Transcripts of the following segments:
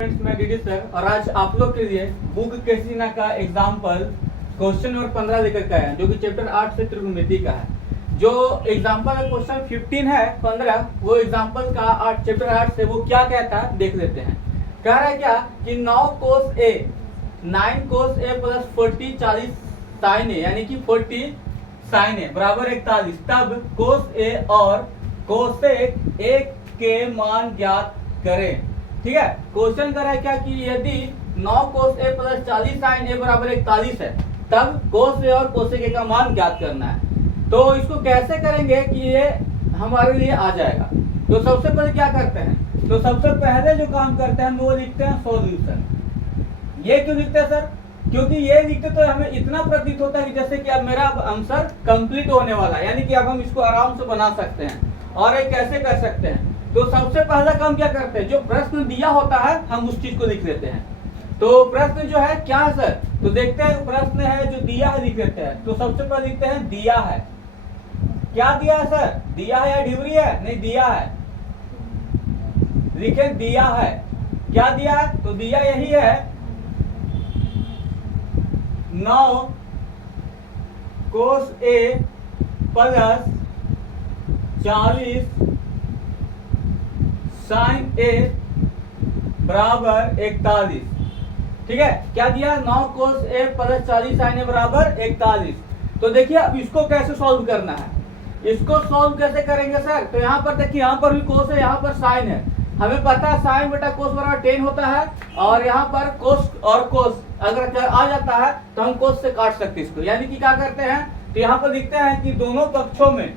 Friends, मैं DD sir और आज आप लोग के लिए बुक कैसीना का एग्जाम्पल क्वेश्चन नंबर 15 लेकर के आया जो कि चैप्टर 8 से त्रिकोणमिति का है। जो एग्जाम्पल का क्वेश्चन 15 है 15 वो एग्जाम्पल का चैप्टर 8 से वो क्या कहता है देख लेते हैं। कह रहा है क्या कि 9 cos A 9 cos A plus 40 40 sin A यानी कि 40 sin A बराबर 41। तब cos A और cosec A के मान ज्ञात करें। ठीक है, क्वेश्चन कर रहा है क्या कि यदि 9 cos A plus 40 sin A बराबर 41 है तब cos A और cosec A का मान ज्ञात करना है। तो इसको कैसे करेंगे कि ये हमारे लिए आ जाएगा। तो सबसे पहले क्या करते हैं, तो सबसे पहले जो काम करते हैं वो लिखते हैं सॉल्यूशन। ये क्यों लिखते हैं सर? क्योंकि ये लिखते तो हमें इतना प्रतीत होता है कि जैसे कि अब मेरा आंसर कंप्लीट होने वाला है, यानी कि अब हम इसको आराम से बना सकते हैं। और ये कैसे कर सकते हैं, तो सबसे पहला काम क्या करते हैं, जो प्रश्न दिया होता है हम उस चीज को लिख लेते हैं। तो प्रश्न जो है क्या है सर, तो देखते हैं प्रश्न है जो दिया है लिख लेते हैं। तो सबसे पहले लिखते हैं दिया है। क्या दिया है सर? दिया है या ढिबरी है? नहीं, दिया है। लिखे दिया है। क्या दिया है? तो दिया यही है 9 cos A plus 40 sin A बराबर 41। ठीक है, क्या दिया? 9 cos A plus 40 sin A बराबर 41। तो देखिए अब इसको कैसे सॉल्व करना है, इसको सॉल्व कैसे करेंगे सर? तो यहाँ पर देखिए, यहाँ पर भी cos है, यहाँ पर sin है। हमें पता है sin बटा cos बराबर 10 होता है और यहाँ पर cos और cos अगर आ जाता है तो हम cos से काट सकते हैं इसको। यानी कि क्या करते हैं, तो यहाँ पर लिखते हैं कि दोनों पक्षों में,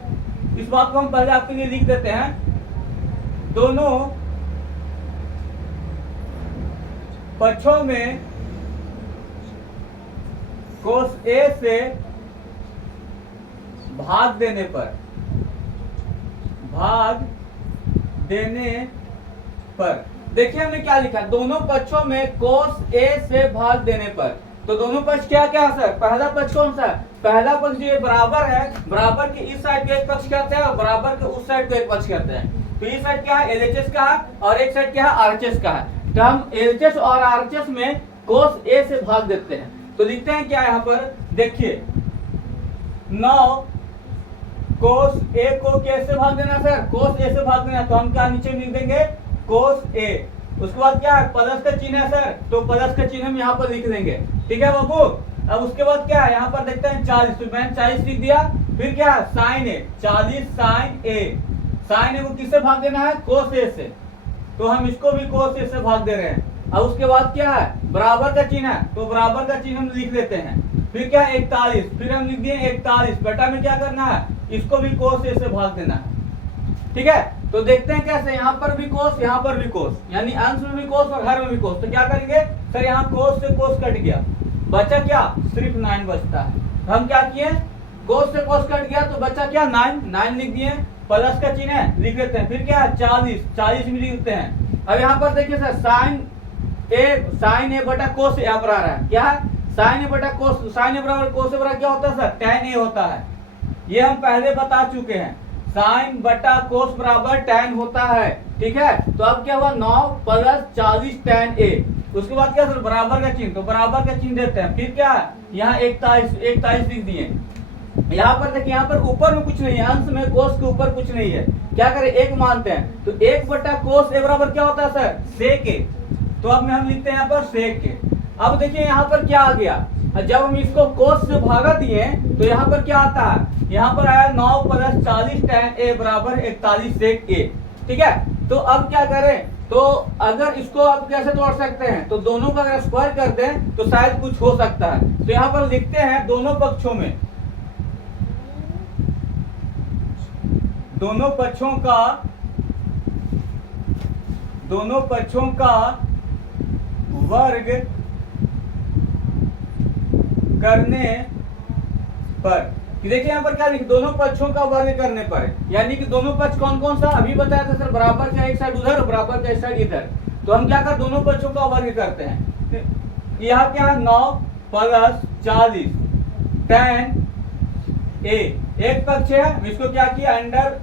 इस बात को हम पहले आपके लिए लिख देते हैं, दोनों पक्षों में cos A से भाग देने पर देखिए हमने क्या लिखा, दोनों पक्षों में cos A से भाग देने पर। तो दोनों पक्ष क्या क्या है सर? पहला पक्ष कौन सा है? पहला पक्ष जो बराबर है, बराबर के इस साइड को एक पक्ष कहते हैं और बराबर के उस साइड को एक पक्ष कहते हैं। तो इस साइड क्या है? LHS का है और एक साइड क्या है? RHS का है। तो हम LHS और RHS में cos A से भाग देते हैं। तो लिखते हैं क्या यहाँ पर, देखिए 9 cos A को कैसे भाग देना सर? cos A से भाग देना। तो हम क्या नीचे लिख देंगे cos A। उसके बाद क्या है? प्लस का चिन्ह है सर, तो प्लस का चिन्ह हम यहाँ पर लिख देंगे। ठीक है बाबू। अब उसके बाद क्या है, यहाँ पर देखते हैं 40, तो मैंने 40 लिख दिया। फिर क्या है? sin A, 40 sin A। sin A को किससे भाग देना है? cos A से। तो हम इसको भी cos A से भाग दे रहे हैं। अब उसके बाद क्या है? बराबर का चिन्ह है, तो बराबर का चिन्ह हम लिख लेते हैं। फिर क्या है? 41, फिर हम लिख दिए 41। बेटा में क्या करना है? इसको भी cos A से भाग देना है। ठीक है, तो देखते हैं कैसे, यहाँ पर भी cos, यहाँ पर भी cos, यानी अंश में भी cos और हर में भी cos। तो क्या करेंगे सर, यहाँ cos से cos कट गया, बचा क्या? सिर्फ 9 बचता है। तो हम क्या किए, cos से cos कट गया तो बचा क्या? 9 लिख दिए, प्लस का चिन्ह है लिख लेते हैं। फिर क्या है? 40 भी लिख देते हैं। अब यहाँ पर देखिए सर, sin A बटा cos यहाँ पर आ रहा है। क्या है? sin A बटा cos, sin A बराबर cos A बराबर क्या होता है सर? tan A होता है। ये हम पहले बता चुके हैं, sin बटा cos बराबर tan होता है। ठीक है, तो अब क्या हुआ? 9 प्लस 40 tan A। उसके बाद क्या सर? बराबर का चिन्ह, तो बराबर का चिन्ह देते हैं। फिर क्या है? यहाँ 41 लिख दिए। यहाँ पर देखिए, यहाँ पर ऊपर में कुछ नहीं है, अंश में cos के ऊपर कुछ नहीं है। क्या करें? 1 मानते हैं, तो 1 बटा cos A बराबर क्या होता है सर? sec A। तो अब हम लिखते हैं यहाँ पर sec A। अब देखिए यहाँ पर क्या आ गया, जब हम इसको cos से भागा दिए तो यहाँ पर क्या आता है? यहाँ पर आया 9 प्लस 40 tan A बराबर 41 sec A। ठीक है, तो अब क्या करें, तो अगर इसको आप कैसे तोड़ सकते हैं, तो दोनों का अगर स्क्वायर कर दें तो शायद कुछ हो सकता है। तो यहाँ पर लिखते हैं दोनों पक्षों का वर्ग करने पर। देखिए यहाँ पर क्या लिखे, दोनों पक्षों का वर्ग करने पर, यानी कि दोनों पक्ष कौन कौन सा? अभी बताया था सर, बराबर का एक साइड उधर, बराबर का एक साइड इधर। तो हम क्या कर, दोनों पक्षों का वर्ग करते हैं। यहाँ क्या? 9 प्लस 40 tan A। एक पक्ष है, इसको क्या किया? अंडर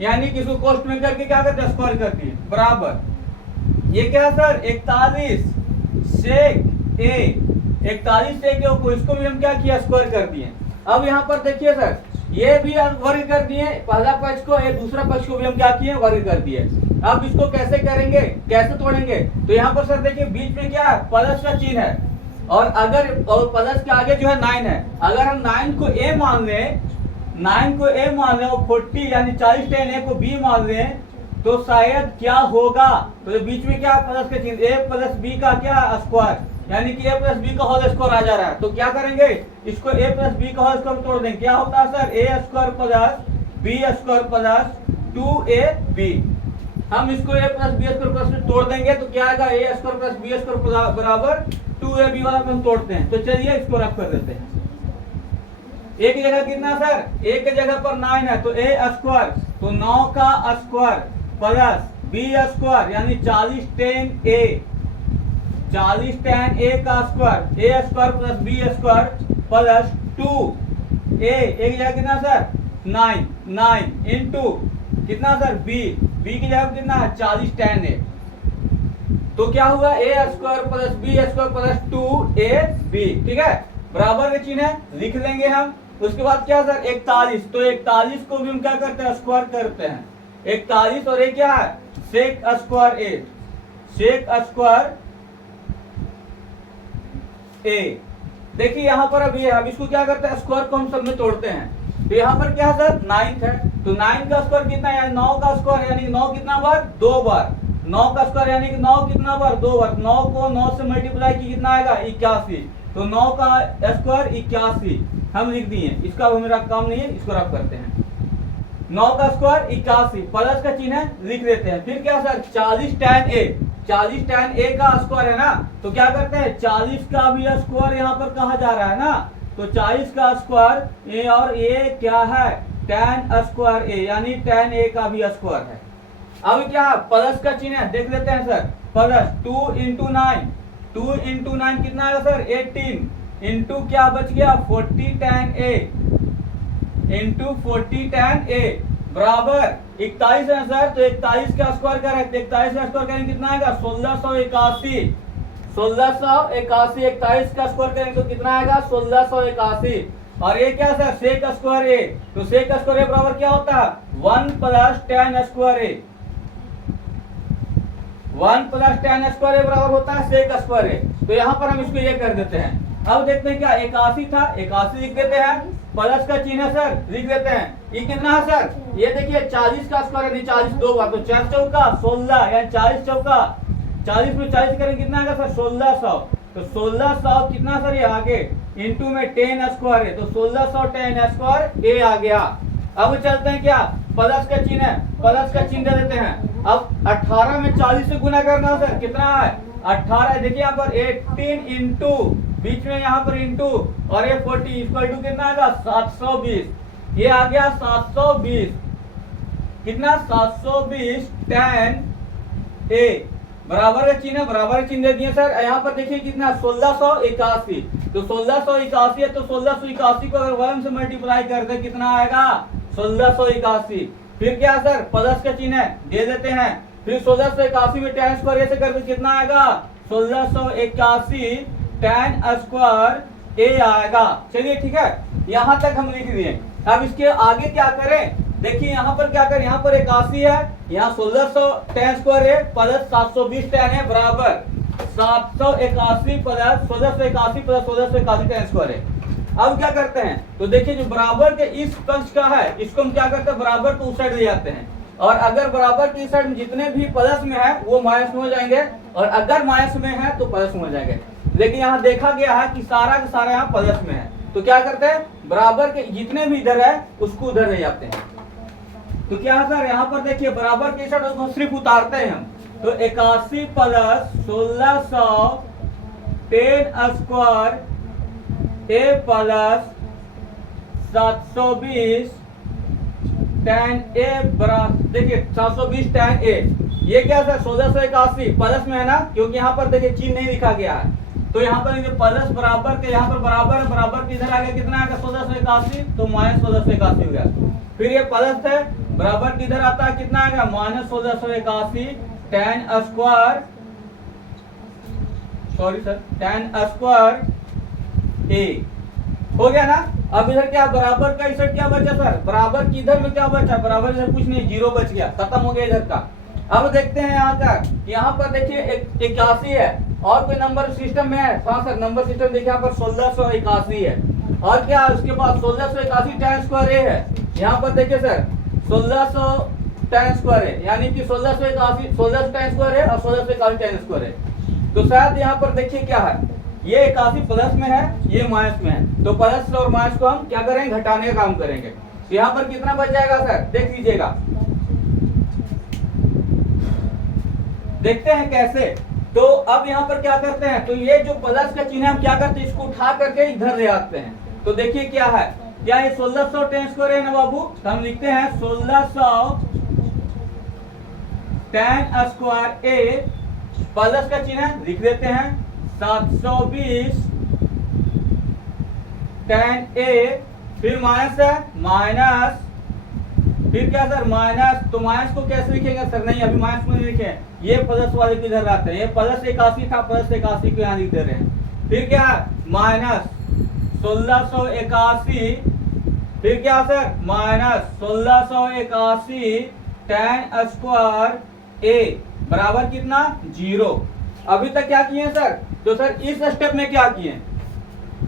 यानी कि इसको कोष्ट में करके क्या करते हैं, स्क्वायर करती है, बराबर ये क्या है सर 41 सेक ए, 41 सेक ए को इसको भी हम क्या किया स्क्वायर कर दिए। अब यहाँ पर देखिए सर ये भी वर्ग कर दिए पहला पक्ष को, ये दूसरा पक्ष को भी हम क्या किए वर्ग कर दिए। अब इसको कैसे करेंगे, कैसे तोड़ेंगे, तो यहाँ पर सर देखिए बीच में क्या है प्लस का चिन्ह है और अगर और प्लस के आगे जो है 9 है, अगर हम 9 को ए मान लें, 9 को ए मान लें और 40 यानी 40 tan ए को बी मान लें तो शायद क्या होगा, तो बीच में क्या प्लस का चिन्ह ए प्लस बी का क्या स्क्वायर, यानी कि ए प्लस बी का होल स्क्वायर आ जा रहा है। तो क्या करेंगे इसको ए प्लस बी का होल स्क्वायर तोड़ देंगे, क्या होता है sir A square plus B square plus 2ab। हम इसको A plus B square plus तोड़ देंगे तो क्या आएगा A square plus B square बराबर 2ab वाला हम तोड़ते हैं। तो चलिए इसको रफ कर देते हैं। एक की जगह कितना सर, एक की जगह पर 9 है तो ए स्क्वायर, तो 9 का स्क्वायर प्लस बी स्क्वायर यानी 40 tan ए, 40 tan ए का square, A square plus B square plus 2 A, एक जगह कितना सर 9 इंटू कितना सर बी, बी की जगह कितना है 40 tan ए, तो क्या हुआ A square plus B square plus 2ab, ठीक है बराबर का चिन्ह है लिख लेंगे हम। उसके बाद क्या सर 41, तो 41 को भी हम क्या करते हैं स्क्वायर करते हैं, 41 और ये क्या है सेक स्क्वायर ए, सेक स्क्वायर ए। देखिए यहाँ पर अब ये अब इसको क्या करते हैं स्क्वायर को हम सब में तोड़ते हैं। तो यहाँ पर क्या है सर 9 है, तो 9 का स्क्वायर कितना है 9 का स्क्वायर यानी 9 कितना बार 2 बार, 9 का स्क्वायर यानी कि 9 कितना बार 2 बार, 9 को 9 से मल्टीप्लाई की कितना आएगा 81, तो 9 का स्क्वायर 81 हम लिख दिए। इसका मेरा काम नहीं है, इसको रफ करते हैं। 9 का स्क्वायर 81 प्लस का चिन्ह है लिख देते हैं। फिर क्या sir 40 tan A, 40 tan A का स्क्वायर है ना, तो क्या करते हैं 40 का भी स्क्वायर यहाँ पर कहा जा रहा है ना, तो 40 का स्क्वायर ए और ये क्या है tan स्क्वायर ए यानी tan ए का भी स्क्वायर है। अब क्या प्लस का चिन्ह है देख लेते हैं सर, प्लस 2 इंटू 9, 2 इंटू 9 कितना आएगा सर 18 इंटू क्या बच गया 40 tan ए इंटू 40 tan ए बराबर 41 है सर, तो 41 का स्क्वायर क्या है 41 का स्क्वायर करेंगे कितना आएगा 1681, 1681 41 का स्क्वायर करेंगे तो कितना आएगा 1681। और ये क्या सर सेक स्क्वायर ए, तो सेक स्क्वायर ए बराबर क्या होता है 1 प्लस tan स्क्वायर ए, 1 प्लस tan स्क्वायर ए बराबर होता है सेक स्क्वायर ए। तो यहाँ पर हम इसको ये कर देते हैं। अब देखते हैं क्या 81 था 81 लिख देते हैं, प्लस का चिन्ह है सर लिख देते हैं। ये कितना है सर, ये देखिए 40 का स्क्वायर है 40 दो बार, तो 4 चौका 16 यानी 40 चौका 40 में 40 करेंगे कितना आएगा सर 1600, तो 1600 कितना सर ये आगे इंटू में tan स्क्वायर है, तो 1600 tan स्क्वायर ए आ गया। अब चलते हैं क्या प्लस का चिन्ह है, प्लस का चिन्ह दे देते हैं। अब 18 में 40 से गुना करना सर कितना है 18, देखिए यहाँ पर 18 इंटू बीच में यहाँ पर इंटू और ये 40 इक्वल टू कितना आएगा 720, ये आ गया 720 कितना 720 tan ए बराबर का चिन्ह, बराबर का चिन्ह दे दिए सर। यहाँ पर देखिए कितना 1681, तो 1681 है तो 1681 को अगर 1 से मल्टीप्लाई कर दे कितना आएगा 1681। फिर क्या सर प्लस का चिन्ह है दे देते हैं, फिर 1681 में tan स्क्वायर से करके कितना आएगा 1681 tan स्क्वायर ए आएगा। चलिए ठीक है यहाँ तक हम लिख दिए। अब इसके आगे क्या करें, देखिए यहाँ पर क्या करें, यहाँ पर 81 है, यहाँ 1600 tan स्क्वायर है प्लस 720 tan है बराबर 781 प्लस 1681 प्लस 1681 tan स्क्वायर है। अब क्या करते हैं, तो देखिए जो बराबर के इस पक्ष का है इसको हम क्या करते हैं बराबर को उस साइड ले जाते हैं, और अगर बराबर की साइड में जितने भी प्लस में है वो माइनस में हो जाएंगे, और अगर माइनस में है तो प्लस में हो जाएंगे। लेकिन यहाँ देखा गया है कि सारा का सारा यहाँ प्लस में है, तो क्या करते हैं बराबर के जितने भी इधर है उसको उधर ले जाते हैं। तो क्या है सर यहाँ पर देखिए बराबर की साइड उसको सिर्फ उतारते हैं हम, तो 81 plus 1600 tan square A plus 720 tan ए बराबर देखिए 720 tan ए, ये क्या सर 1681 प्लस में है ना, क्योंकि यहाँ पर देखिए चिन्ह नहीं लिखा गया है, तो यहाँ पर प्लस बराबर के यहाँ पर बराबर बराबर इधर आ गया कितना आएगा 1681, तो माइनस 1681 हो गया। फिर ये प्लस है बराबर किधर आता है कितना आएगा minus 1681 tan square sorry sir, tan square A हो गया ना। अब इधर क्या बराबर का इधर क्या बचा सर, बराबर की इधर में क्या बचा, बराबर इधर कुछ नहीं, जीरो बच गया, खत्म हो गया इधर का। अब देखते हैं यहाँ का, यहाँ पर देखिए 81 है, और कोई नंबर सिस्टम में है? हाँ सर, नंबर सिस्टम देखिए यहाँ पर 1681 है, और क्या उसके बाद 1681 tan स्क्वायर ए है। यहाँ पर देखिए सर 1600 tan स्क्वायर है, यानी कि 1681 1600 tan स्क्वायर है और 1681 tan स्क्वायर है। तो शायद यहाँ पर देखिए क्या है, ये 81 प्लस में है, ये माइनस में है, तो प्लस और माइनस को हम क्या करेंगे, घटाने का काम करेंगे। तो यहाँ पर कितना बच जाएगा सर, देख लीजिएगा, देखते हैं कैसे। तो अब यहाँ पर क्या करते हैं, तो ये जो प्लस का चिन्ह हम क्या करते हैं, इसको उठा करके इधर ले आते हैं। तो देखिए क्या है, क्या ये 1600 tan स्क्वायर है ना बाबू, तो हम लिखते हैं 1600 tan स्क्वायर ए, प्लस का चिन्ह लिख देते हैं 720 tan ए, फिर माइनस है, माइनस, फिर क्या सर माइनस, तो माइनस को कैसे लिखेंगे सर, नहीं अभी माइनस को नहीं लिखे, ये प्लस वाले किधर आते हैं, ये प्लस 81 था, प्लस 81 को यहाँ लिख दे रहे हैं। फिर क्या माइनस 1681, फिर क्या सर माइनस 1681 tan स्क्वायर ए बराबर कितना, जीरो। अभी तक क्या किए सर, तो सर इस स्टेप में क्या किए,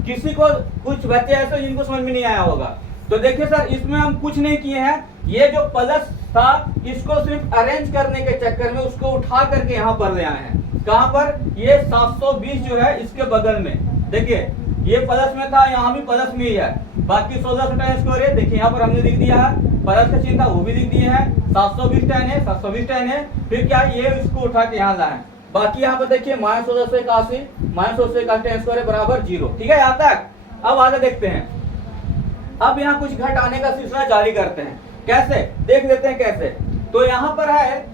किसी को कुछ बच्चे ऐसे जिनको समझ में नहीं आया होगा, तो देखिए सर इसमें हम कुछ नहीं किए हैं, ये जो प्लस था इसको सिर्फ अरेंज करने के चक्कर में उसको उठा करके यहाँ पर ले आए हैं। कहाँ पर, ये 720 जो है इसके बगल में, देखिए ये प्लस में था, यहाँ भी प्लस में ही है, बाकी 1600 tan स्क्वायर है, देखिए यहाँ पर हमने लिख दिया है, प्लस का चिन्ह था वो भी लिख दिए हैं, 720 tan है, 720 tan है, फिर क्या ये इसको उठा के यहाँ लाए, बाकी यहाँ पर देखिए माइनस 1681 माइनस 1681 tan स्क्वायर बराबर जीरो। ठीक है यहाँ तक। अब आगे देखते हैं, अब यहाँ कुछ घटाने का सिलसिला जारी करते हैं, कैसे देख लेते हैं कैसे। तो यहाँ पर है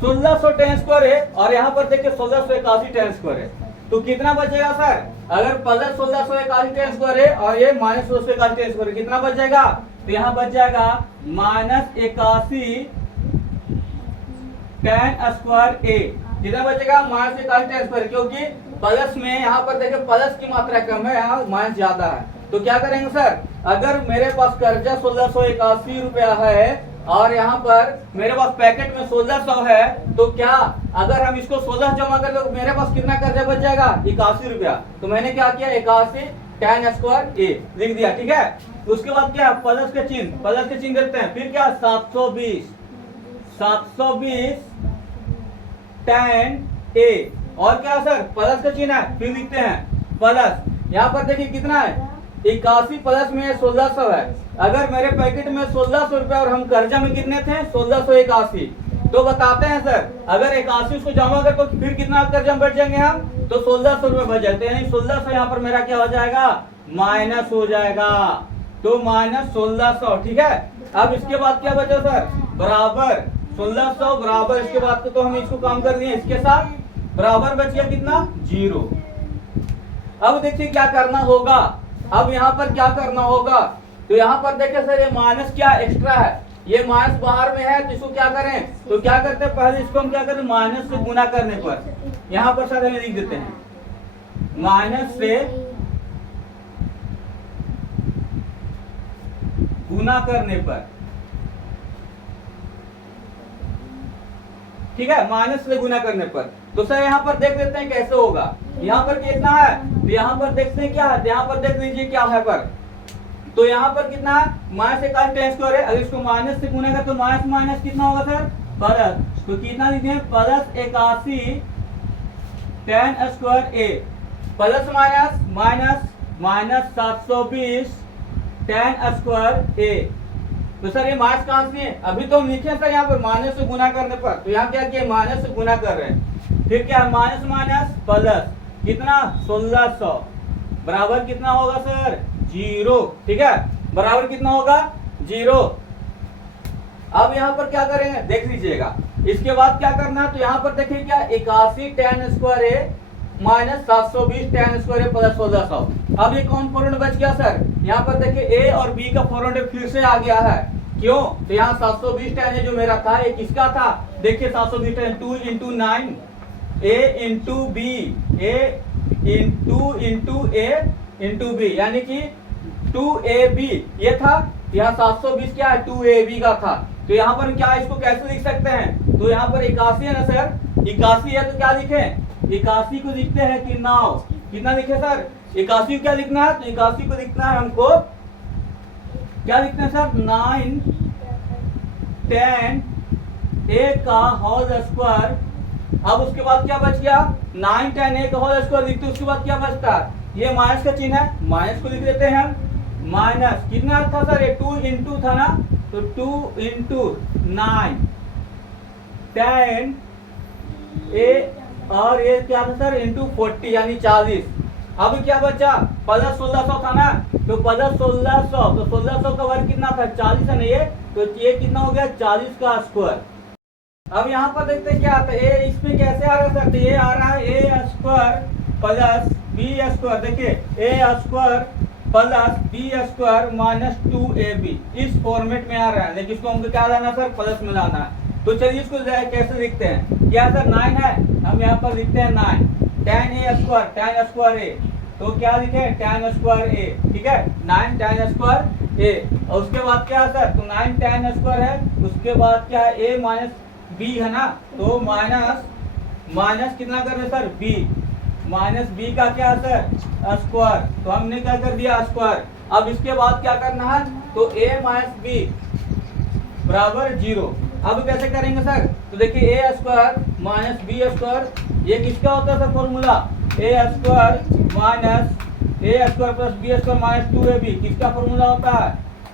1600 tan स्क्वायर है, और यहाँ पर देखिए 1681 tan स्क्वायर है, तो कितना बचेगा सर, अगर प्लस 1681 tan स्क्वायर है और ये माइनस 1681 tan स्क्वायर है, कितना बच जाएगा, तो यहाँ बच जाएगा -81 tan स्क्वायर ए, कितना बचेगा, -81 tan स्क्वायर, क्योंकि प्लस में यहाँ पर देखिए प्लस की मात्रा कम है, यहाँ माइनस ज्यादा है। तो क्या करेंगे सर, अगर मेरे पास कर्जा 1681 रुपया है और यहाँ पर मेरे पास पैकेट में 1600 है, तो क्या अगर हम इसको 16 जमा कर लो मेरे पास कितना कर्जा बच जाएगा, 81 रुपया। तो मैंने क्या किया, 81 tan स्क्वायर ए लिख दिया। ठीक है, उसके बाद क्या, प्लस का चिन्ह देते हैं, फिर क्या 720 tan ए, और क्या सर प्लस का चिन्ह है, फिर लिखते हैं प्लस, यहाँ पर देखिए कितना है, 81 प्लस में 1600 है, अगर मेरे पैकेट में 1600 रुपया और हम कर्जा में कितने थे 1681, तो बताते हैं सर अगर 81 उसको जमा कर तो फिर कितना कर्जा में बैठ जाएंगे हम, तो 1600 रुपये बच जाते हैं, यानी 1600 यहाँ पर मेरा क्या हो जाएगा, माइनस हो जाएगा, तो -1600। ठीक है, अब इसके बाद क्या बचा सर, बराबर 1600 बराबर, इसके बाद तो हम इसको काम कर लिए, इसके साथ बराबर बच गया कितना, जीरो। अब देखिए क्या करना होगा, अब यहाँ पर क्या करना होगा, तो यहाँ पर देखिए सर ये माइनस क्या एक्स्ट्रा है, ये माइनस बाहर में है, तो इसको क्या करें, तो क्या करते हैं पहले इसको हम क्या करते हैं, माइनस से गुना करने पर, यहाँ पर सर हमें लिख देते हैं माइनस से गुना करने पर। ठीक है, माइनस से गुना करने पर, तो सर यहाँ पर देख लेते हैं कैसे होगा, यहाँ पर कितना है, तो यहाँ पर देखते हैं क्या है, यहाँ पर देख लीजिए क्या है पर, तो यहाँ पर कितना है, -81 tan स्क्वायर है, अगर इसको माइनस से गुना कर तो माइनस माइनस कितना होगा सर, प्लस, तो कितना लिखते हैं +81 tan square A, plus minus minus -720 tan square A. तो सर ये माइनस कहां से है, अभी तो हम लिखे सर यहाँ पर माइनस से गुना करने पर, तो यहाँ क्या किया, माइनस से गुना कर रहे हैं, फिर क्या माइनस माइनस प्लस, कितना 1600 बराबर कितना होगा सर, जीरो। ठीक है, बराबर कितना होगा, जीरो। अब यहाँ पर क्या करेंगे देख लीजिएगा, इसके बाद क्या करना है, तो यहाँ पर देखिए क्या 81 tan स्क्वायर है -720 tan स्क्वायर है प्लस 1600। अब ये कौन फॉर्मूला बच गया सर, यहाँ पर देखिए ए और बी का फॉर्मूला फिर से आ गया है, क्यों, तो यहाँ 720 tan है जो मेरा था, ये किसका था, देखिए 720 tan 2 × 9 ए इंटू बी, ए इंटू ए इंटू बी, यानी कि 2ab ये था, यहाँ 720 क्या है 2ab का था। तो यहाँ पर क्या इसको कैसे लिख सकते हैं, तो यहाँ पर 81 है ना सर, 81 है तो क्या लिखे, 81 को लिखते हैं कि नाउ, कितना लिखे सर 81 को क्या लिखना है, तो 81 को लिखना है हमको, क्या लिखते हैं सर 9 10 a का होल स्क्वायर। अब उसके बाद क्या बच गया 9 10 a का होल स्क्वायर लिखते, उसके बाद क्या बचता है, ये माइनस का चिन्ह है, माइनस को लिख देते हैं हम, माइनस कितना था सर ये 2 इंटू था ना, तो 2 इंटू 9 10 a और ये क्या था सर इंटू 40 यानी 40। अब क्या बचा प्लस 1600 था ना, तो प्लस 1600, तो 1600 का वर्ग कितना था 40 है ना ये, तो ये कितना हो गया 40 का स्क्वायर। अब यहाँ पर देखते हैं क्या आता है, ए इसमें कैसे आ रहा है सर, तो ये आ रहा है A square plus B square, देखिए A square plus B square minus 2ab, इस फॉर्मेट में आ रहा है, लेकिन इसको हमको क्या लाना सर प्लस में लाना है। तो चलिए इसको कैसे लिखते हैं, क्या सर 9 है, हम यहाँ पर लिखते हैं 9 tan a स्क्वायर a, तो क्या लिखे tan स्क्वायर a, ठीक है 9 tan स्क्वायर a, और उसके बाद क्या है सर, तो 9 tan स्क्वायर है, उसके बाद क्या है a माइनस b है ना, तो माइनस कितना कर रहे सर b, माइनस b का क्या है सर स्क्वायर, तो हमने क्या कर दिया स्क्वायर। अब इसके बाद क्या करना है, तो a माइनस b बराबर 0। अब कैसे करेंगे सर, तो देखिए A square minus B square, ये किसका होता है sir formula, A square minus A square plus B square minus 2ab, किसका फॉर्मूला होता है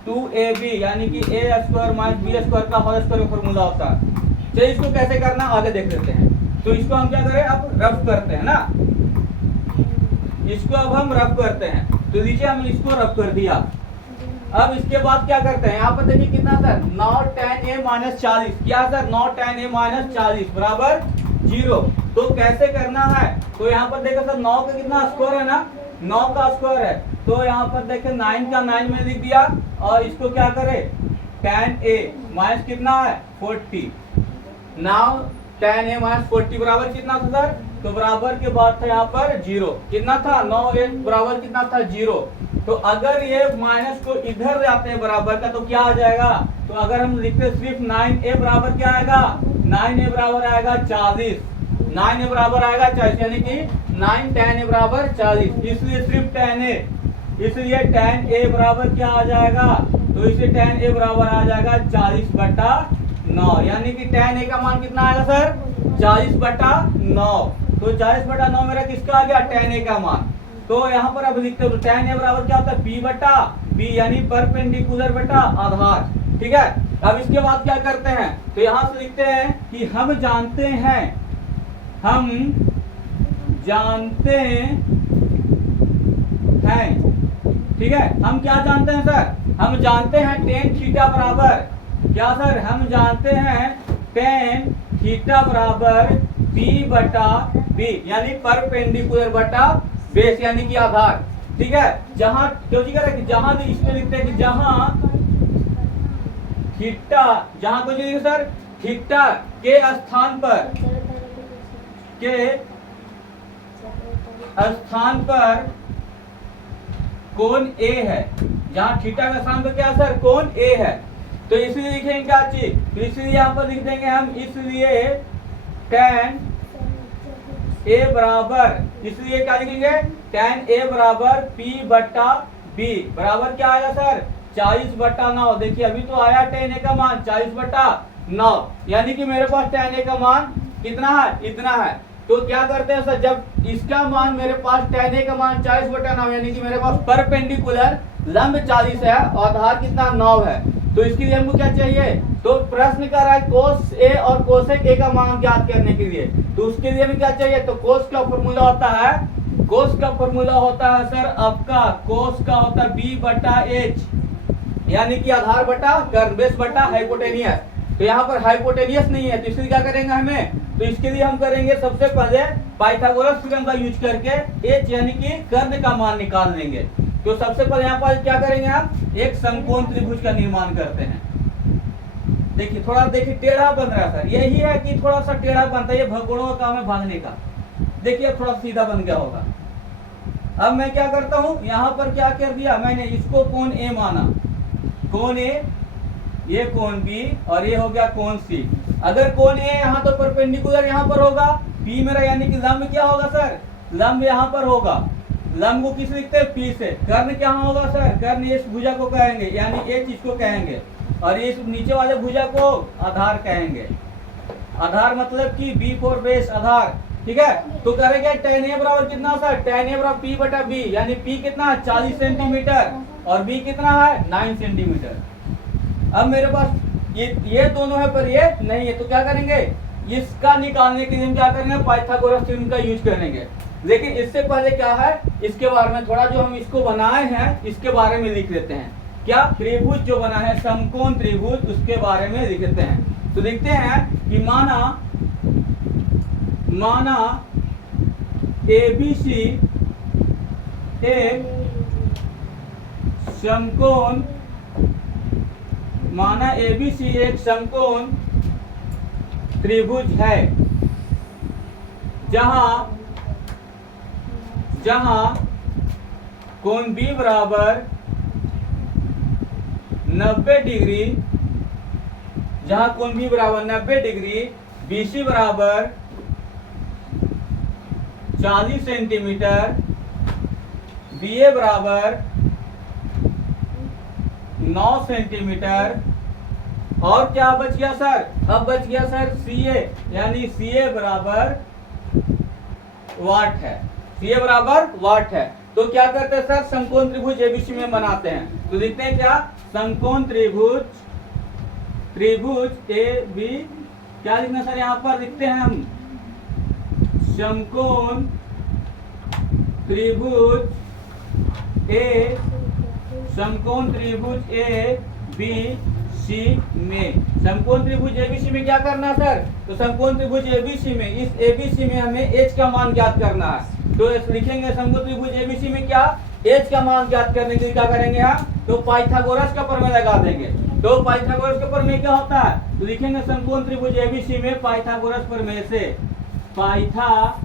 2ab, यानी कि A square minus B square का होल स्क्वायर का फॉर्मूला होता है। चलिए इसको कैसे करना आगे देख लेते हैं। तो इसको हम क्या करें, अब रफ करते हैं ना, इसको अब हम रफ करते हैं, तो नीचे हमने इसको रफ कर दिया। अब इसके बाद क्या करते हैं, यहाँ पर देखिए कितना सर 9 tan a माइनस 40, क्या सर 9 tan a माइनस 40 बराबर 0। तो कैसे करना है, तो यहाँ पर देखो सर 9 का कितना स्क्वायर है ना, 9 का स्क्वायर है, तो यहाँ पर देखे 9 का 9 में लिख दिया, और इसको क्या करे tan a माइनस कितना है 40, नाउ tan a माइनस 40 बराबर कितना था सर, तो बराबर के बाद था यहाँ पर 0, कितना था 9a बराबर कितना था 0। तो अगर ये माइनस को इधर जाते हैं बराबर का, तो क्या आ जाएगा, तो अगर हम लिखते सिर्फ 9a बराबर क्या आएगा, 9a बराबर आएगा 40, 9a बराबर आएगा 40, यानी कि 9 tan a बराबर 40, इसलिए सिर्फ tan a, इसलिए tan a बराबर क्या आ जाएगा, तो इसे tan a बराबर आ जाएगा 40/9, यानी कि tan a का मान कितना आएगा सर 40/9, तो 40/9 मेरा किसका आ गया tan a का मान। तो यहाँ पर अब लिखते हो tan a बराबर क्या होता है p/b, यानी परपेंडिकुलर बटा आधार, ठीक है। अब इसके बाद क्या करते हैं, तो यहाँ से लिखते हैं कि हम जानते हैं ठीक है, हम क्या जानते हैं सर, हम जानते हैं tan थीटा बराबर क्या सर, हम जानते हैं tan थीटा बराबर p/b, यानी परपेंडिकुलर बटा बेस, यानी कि आधार, ठीक है। जहां जहां भी इसमें लिखते हैं कि जहां थीटा, जहां कुछ लिखे सर थीटा के स्थान पर कोण A है, जहां थीटा का स्थान पर क्या सर कोण A है, तो इसलिए लिखेंगे क्या चीज, तो इसलिए यहाँ पर लिख देंगे हम, इसलिए tan a बराबर, इसलिए क्या लिखेंगे tan a बराबर p/b बराबर क्या आएगा सर 40/9। देखिए अभी तो आया tan a का मान 40/9, यानी कि मेरे पास tan a का मान कितना है, इतना है। तो क्या करते हैं सर, जब इसका मान मेरे पास tan a का मान 40/9, यानी कि मेरे पास परपेंडिकुलर लंब 40 है और आधार कितना 9 है, तो इसके लिए हमको क्या चाहिए, तो प्रश्न कर रहा है cos a और cosec a का मान ज्ञात करने के लिए, तो उसके लिए हमें क्या चाहिए, तो cos का फॉर्मूला होता है, cos का फॉर्मूला होता है सर आपका, cos का होता है b/h, यानी कि आधार बटा कर्ण, बेस बटा हाइपोटेनियस। तो यहाँ पर हाइपोटेनियस नहीं है, तो इसलिए क्या करेंगे हमें, तो इसके लिए हम करेंगे सबसे पहले पाइथागोरस थ्योरम का यूज करके h यानी कि कर्ण का मान निकाल लेंगे। तो सबसे पहले यहाँ पर क्या करेंगे, हम एक समकोण त्रिभुज का निर्माण करते हैं। देखिए थोड़ा देखिए टेढ़ा बन रहा है सर, यही है कि थोड़ा सा टेढ़ा बनता है, ये भगोड़ों का काम है भागने का। देखिए अब थोड़ा सीधा बन गया होगा। अब मैं क्या करता हूं, यहां पर क्या कर दिया मैंने, इसको कोण ए माना, कोण ए, ये कोण बी और ये हो गया कोण सी। अगर कोण ए यहाँ तो परपेंडिकुलर यहाँ पर होगा, पी मेरा यानी कि लंब क्या होगा सर, लंब यहाँ पर होगा। लंब को किस लिखते हैं, पी से। कर्ण क्या होगा सर, कर्ण इस भुजा को कहेंगे यानी ये चीज को कहेंगे, और इस नीचे वाले भुजा को आधार कहेंगे। आधार मतलब कि बी फॉर बेस, आधार। ठीक है, तो करेंगे tan A बराबर कितना सर, tan A बराबर P बटा B, यानी P कितना 40 सेंटीमीटर और B कितना है 9 सेंटीमीटर। अब मेरे पास ये दोनों है पर ये नहीं है, तो क्या करेंगे, इसका निकालने के लिए हम क्या करेंगे, पाइथागोरस थ्योरम का यूज करेंगे। लेकिन इससे पहले क्या है, इसके बारे में थोड़ा जो हम इसको बनाए हैं इसके बारे में लिख लेते हैं। क्या, त्रिभुज जो बना है समकोण त्रिभुज, उसके बारे में लिख लेते हैं। तो लिखते हैं कि माना ABC एक समकोण, माना ABC एक समकोण त्रिभुज है जहां कोण B बराबर 90 डिग्री, जहां कोण B बराबर 90 डिग्री, BC बराबर 40 सेंटीमीटर, BA बराबर 9 सेंटीमीटर, और क्या बच गया सर, अब बच गया सर CA, यानी CA बराबर वाट है, CA बराबर वाट है। तो क्या करते हैं सर, समकोण त्रिभुज ABC में बनाते हैं। तो लिखते हैं क्या, समकोण त्रिभुज AB, क्या लिखना सर, यहां पर लिखते हैं हम समकोण त्रिभुज ABC में, समकोण त्रिभुज ABC में क्या करना है सर, तो समकोण त्रिभुज ABC में, इस ABC में हमें h का मान ज्ञात करना है। तो लिखेंगे समकोण त्रिभुज ABC में क्या, h का मान ज्ञात करने के लिए क्या करेंगे हम, तो पाइथागोरस का प्रमेय लगा देंगे। तो पाइथागोरस का प्रमेय क्या होता है, तो लिखेंगे समकोण त्रिभुज ABC में पाइथागोरस प्रमेय से, पाइथागोरस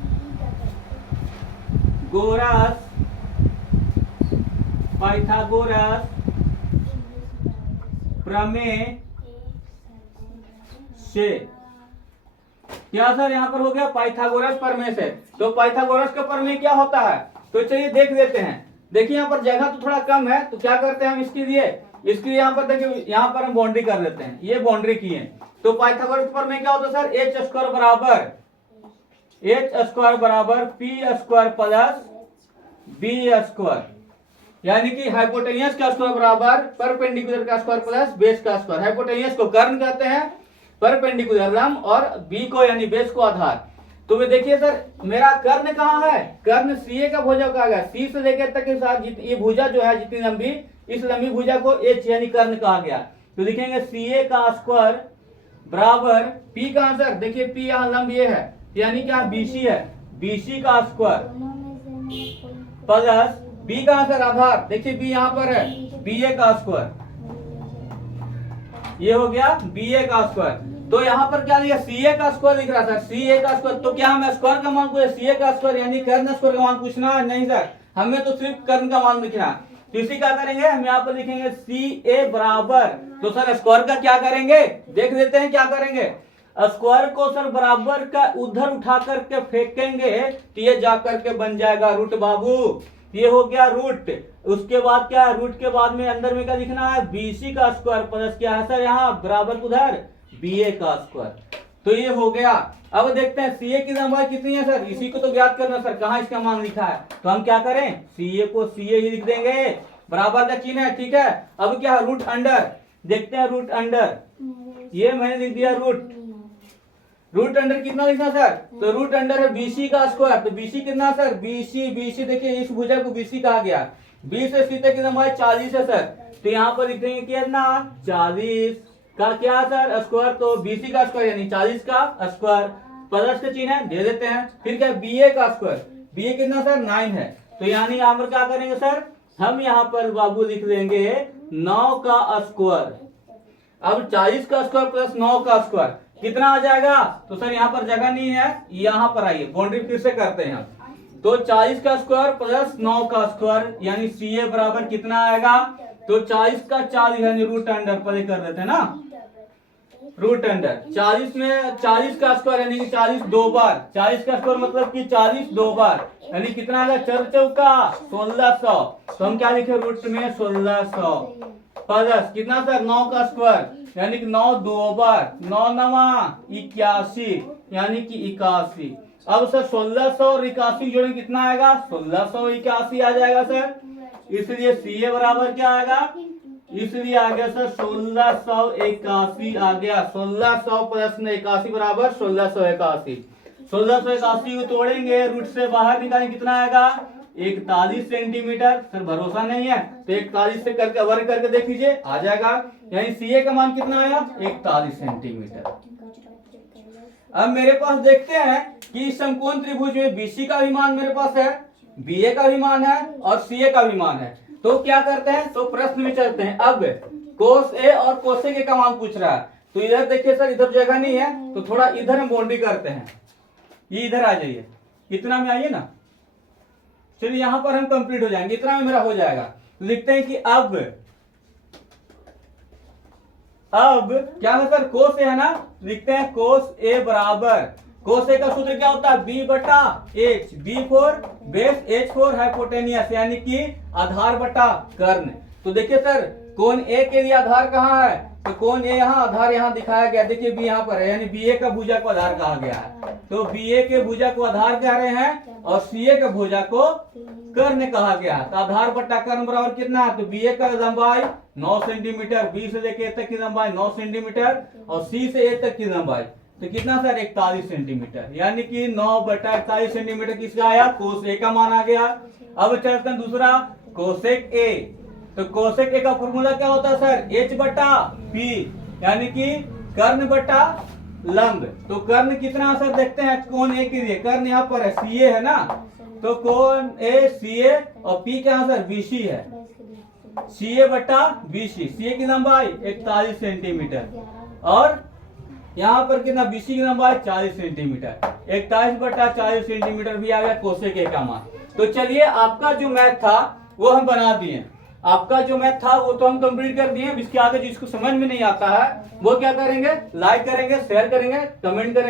प्रमेय से, क्या सर यहाँ पर हो गया पाइथागोरस प्रमेय से। तो पाइथागोरस का प्रमेय क्या होता है, तो चलिए देख लेते हैं। देखिए यहाँ पर जगह तो थोड़ा कम है, तो क्या करते हैं हम इसके लिए यहाँ पर देखिए, यहाँ पर हम बाउंड्री कर लेते हैं, ये बाउंड्री की है। तो पाइथागोरस प्रमेय क्या होता है सर, h स्क्वायर बराबर p square plus b square, यानी कि हाइपोटेनियस का स्क्वायर बराबर परपेंडिकुलर का स्क्वायर प्लस बेस का स्क्वायर। हाइपोटेनियस को कर्ण कहते हैं, परपेंडिकुलर लंब, और बी को यानी बेस को आधार। तो वे देखिए सर मेरा कर्ण कहाँ है, कर्ण CA का भुजा कहा गया, C से लेकर तक के साथ ये भुजा जो है जितनी लंबी, इस लंबी भुजा को H यानी कर्ण कहा गया। तो लिखेंगे CA का स्क्वायर बराबर P का आंसर, देखिए P यहाँ लंब ये है यानी क्या BC है, BC का स्क्वायर प्लस B का आंसर आधार, देखिए B यहाँ पर है, BA का स्क्वायर, ये हो गया BA का स्क्वायर। तो यहाँ पर क्या लिखा, CA का स्क्वायर लिख रहा था, CA का स्क्वायर। तो क्या हमें स्क्वायर का मान पूछा, CA का स्क्वायर यानी कर्ण स्क्वायर का मान पूछना है, नहीं सर, हमें तो सिर्फ कर्ण का मान लिखना है। तो इसी क्या करेंगे, हम यहाँ पर लिखेंगे CA बराबर, तो सर स्क्वायर का क्या करेंगे, देख लेते हैं क्या करेंगे। स्क्वायर को सर बराबर का उधर उठा करके फेंकेंगे तो ये जाकर के बन जाएगा रूट बाबू, ये हो गया रूट। उसके बाद क्या है, रूट के बाद में अंदर में क्या लिखना है, BC का स्क्वायर प्लस क्या है सर यहाँ बराबर उधर BA का स्क्वायर। तो ये हो गया। अब देखते हैं CA की लंबाई कितनी है सर, इसी को तो ज्ञात करना सर, कहाँ इसका मान लिखा है। तो हम क्या करें, CA को CA ही लिख देंगे, बराबर का चिन्ह है, ठीक है। अब क्या है, रूट अंडर, देखते हैं रूट अंडर, ये मैंने लिख दिया रूट अंडर कितना लिखना सर, तो रूट अंडर है BC का स्क्वायर। तो BC कितना सर, BC देखिए इस भुजा को BC कहा गया, B से C तक की लंबाई 40 है सर। तो यहाँ पर लिख देंगे कितना 40 का क्या सर स्क्वायर, तो BC का स्क्वायर यानी 40 का स्क्वायर, प्लस का चिन्ह है दे देते हैं। फिर क्या BA का स्क्वायर, BA कितना सर 9 है। तो यानी यहाँ पर क्या करेंगे सर, हम यहाँ पर बाबू लिख देंगे 9 का स्क्वायर। अब 40 का स्क्वायर प्लस 9 का स्क्वायर कितना आ जाएगा? तो सर यहाँ पर जगह नहीं है, यहाँ पर आइए बाउंड्री फिर से करते हैं। तो 40 का स्क्वायर प्लस 9 का स्क्वायर यानी CA बराबर कितना आएगा? तो 40 का 40 यानी रूट अंडर पर कर देते हैं ना, रूट अंडर 40 में 40 का स्क्वायर यानी कि 40 दो बार, 40 का स्क्वायर मतलब कि 40 दो बार यानी कितना आएगा? 4 चौका 1600। तो हम क्या लिखे रूट में 1600 प्लस कितना सर? 9 का स्क्वायर यानी कि 9 दो बार, 9 नवा 81 यानी कि 81। अब सर 1600 और 81 जोड़ें कितना आएगा? 1681 आ जाएगा सर। इसलिए CA बराबर क्या आएगा? इसलिए आ गया सर 1681 आ गया। 1600 प्लस 81 बराबर 1681। 1681 को तोड़ेंगे, रूट से बाहर निकालें, कितना आएगा? 41 सेंटीमीटर। सर भरोसा नहीं है तो 41 से करके वर्ग करके देख लीजिए, आ जाएगा। यानी CA का मान कितना आया? 41 सेंटीमीटर। अब मेरे पास देखते हैं कि इस समकोण त्रिभुज में BC का भी मान मेरे पास है, BA का भी मान है और CA का भी मान है। तो क्या करते हैं? तो प्रश्न में चलते हैं। अब कोस A और कोसेक A का मान पूछ रहा है, तो इधर देखिए सर, इधर जगह नहीं है तो थोड़ा इधर हम बाउंड्री करते हैं। ये इधर आ जाइए, इतना में आइए ना। चलिए यहां पर हम कंप्लीट हो जाएंगे, इतना में मेरा हो जाएगा। तो लिखते हैं कि अब क्या है सर? कोस A है ना, लिखते हैं कोस A बराबर, कोस A का सूत्र क्या होता है? B बटा H, B for base, H for hypotenuse यानी कि आधार बटा कर्ण। तो देखिए सर, कोण A के लिए आधार कहाँ है? तो कोण A यहाँ, आधार यहाँ दिखाया गया, देखिए B यहाँ पर है, यानी BA का भुजा को आधार कहा गया है। तो BA के भुजा को आधार कह रहे हैं और CA के भुजा को कर्ण कहा गया है। तो आधार बटा कर्ण बराबर कितना है? तो BA का लंबाई 9 सेंटीमीटर, B से लेके A तक की लंबाई 9 सेंटीमीटर और C से A तक की लंबाई तो कितना सर? 41 सेंटीमीटर, यानी कि 9 बटा 41 सेंटीमीटर किसका आया? कोस A का मान आ गया। अब चलते हैं दूसरा, कोसेक A। तो कोसेक A का फॉर्मूला क्या होता है सर? H बटा P यानी कि कर्ण बटा लंब। तो कर्ण कितना सर? देखते हैं कोण A के लिए, कर्ण यहाँ पर है, CA है ना, तो कोण A CA और P क्या सर? BC है, CA बटा BC। CA की लंबाई 41 सेंटीमीटर और यहाँ पर कितना? BC की लंबाई 40 सेंटीमीटर। 41 बटा 40 सेंटीमीटर भी आ गया कोसेक A का मान। तो चलिए आपका जो मैथ था वो हम बना दिए, आपका जो मैथ था वो तो हम कंप्लीट कर दिए। इसके आगे जिसको समझ में नहीं आता है वो क्या करेंगे? लाइक करेंगे, शेयर करेंगे, कमेंट करेंगे।